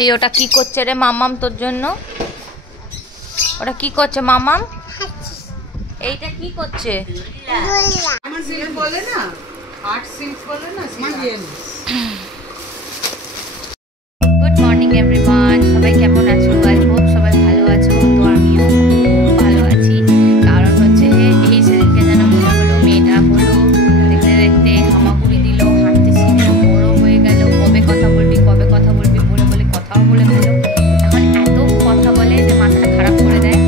এই ওটা কি করছে রে মামাম তোর জন্য? ওটা কি করছে মামাম? এইটা কি করছে? আমার সিল্ক বলে না, আর্ট সিল্ক বলে না। গুড মর্নিং এভরিওয়ান, সবাই কেমন আছো? আই হোপ সবাই ভালো আছো। তো আমিও খুব ভালো আছি। কারণ হচ্ছে এই সেদিনকে যেন মনে হলো মেয়েটা হলো দেখতে দেখতে হামাগুড়ি দিল, হাঁটতে শিখলো, বড় হয়ে গেল। কবে কথা বলবি কবে কথা বলবি বলে বলে কথাও বলে ফেলো। এখন এত কথা বলে যে মাথাটা খারাপ করে দেয়।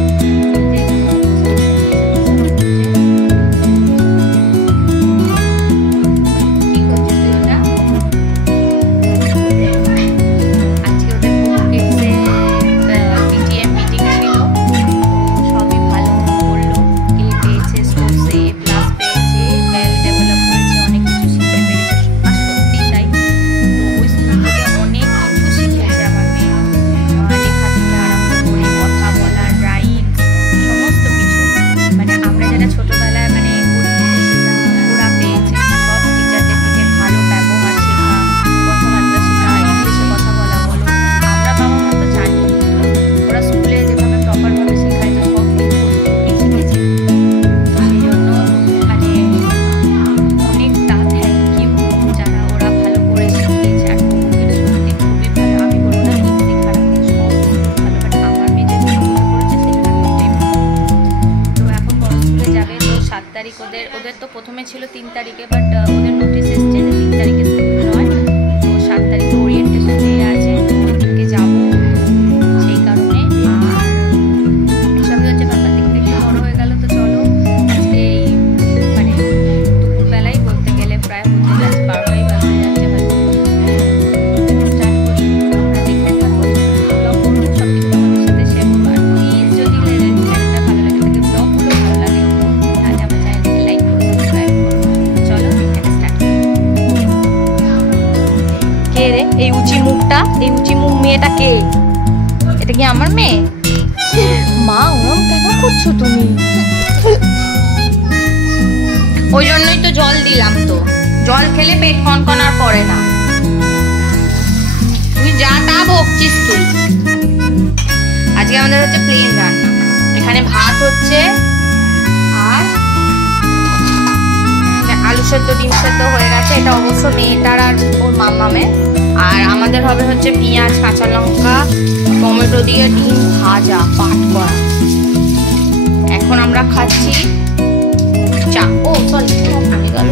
ওদের তো প্রথমে ছিল 3 তারিখে, বাট ওদের নোটিশ এসছে যে 3 তারিখে স্কুল নয়, তো 7 তারিখে ওরিয়েন্টেশন ডে আছে, ওদিকে যাবো সেই কারণে। আর সবই হচ্ছে ব্যাপার, দেখতে একটু বড় হয়ে গেল। তো চলো আজকে এই মানে দুপুরবেলায় বলতে গেলে প্রায় হতে যাচ্ছে 12টাই বাজতে যাচ্ছে হয়তো। স্টার্ট করি, আমরা দেখতে থাকবো, ব্লগ করবো, সব কিছু তোমাদের সাথে শেয়ার করবো। আর প্লিজ যদি চ্যানেলটা ভালো লাগে থাকে, ব্লগগুলো ভালো লাগে তাহলে আমার চ্যানেলকে লাইক করো, সাবস্ক্রাইব করো। চলো এখানে স্টার্ট। কে রে এই উঁচি মুখটা? এই উঁচি মুখ মেয়েটা কে? এটা কি আমার মেয়ে? মা ওরম কেন করছো তুমি? ওই জন্যই তো জল দিলাম। তো জল খেলে পেট কনকন আর করে না। তুই যা তা বকছিস তুই। আজকে আমাদের হচ্ছে প্লেন রান্না। এখানে ভাত হচ্ছে আর আলু সেদ্ধ, ডিম সেদ্ধ হয়ে গেছে। এটা অবশ্য মেয়েটার আর ওর মামামের। আর আমাদের হবে হচ্ছে পেঁয়াজ, কাঁচা লঙ্কা, টমেটো দিয়ে ডিম ভাজা, পাট করা। এখন আমরা খাচ্ছি চা। ও সরি, আমি গেল।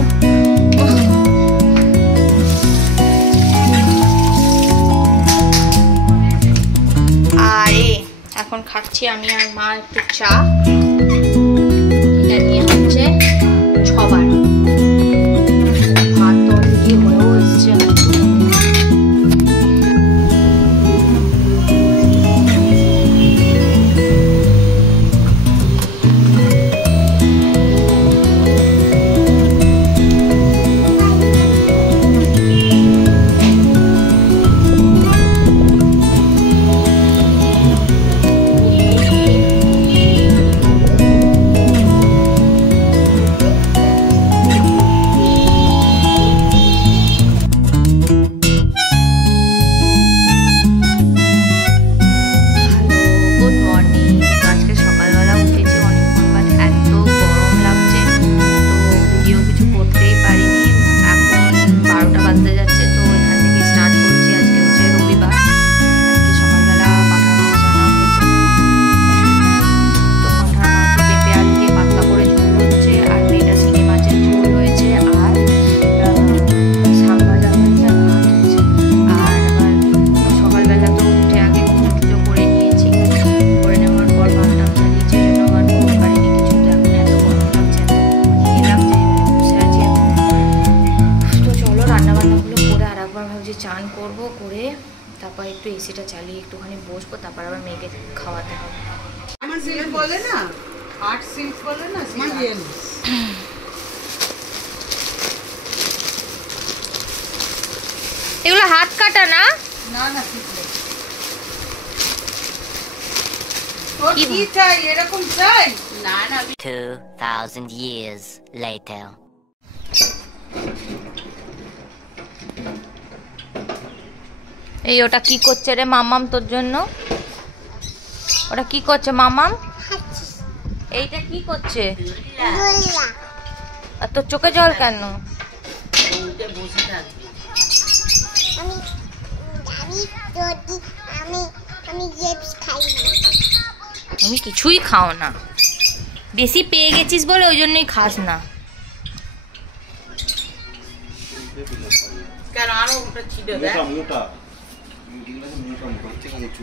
আর এখন খাচ্ছি আমি আর মা একটু চা। এটা নিয়ে হচ্ছে 6 বার ভাত অলরেডি হয়েও এসছে। চান করব, করে তারপর একটু এসিটা চালিয়ে একটুখানি বসবো, তারপর আবার মেয়েকে খাওয়াতে হবে। আমার সিল্ক বলে না, আর্ট সিল্ক বলে না। এগুলো হাত কাটা না? না না, কি চাই এরকম চাই না না। 2000 years later. এই ওটা কি করছে রে মামাম তোর জন্য? ওটা কি করছে মামাম? এইটা কি করছে? আর তোর চোখে জল কেন? তুমি কিছুই খাও না, বেশি পেয়ে গেছিস বলে ওই জন্যই খাস না। কেন আরো ওটা ছিঁড়ে দেয়? মোটা মোটা মোটা মোটা হচ্ছে কিছু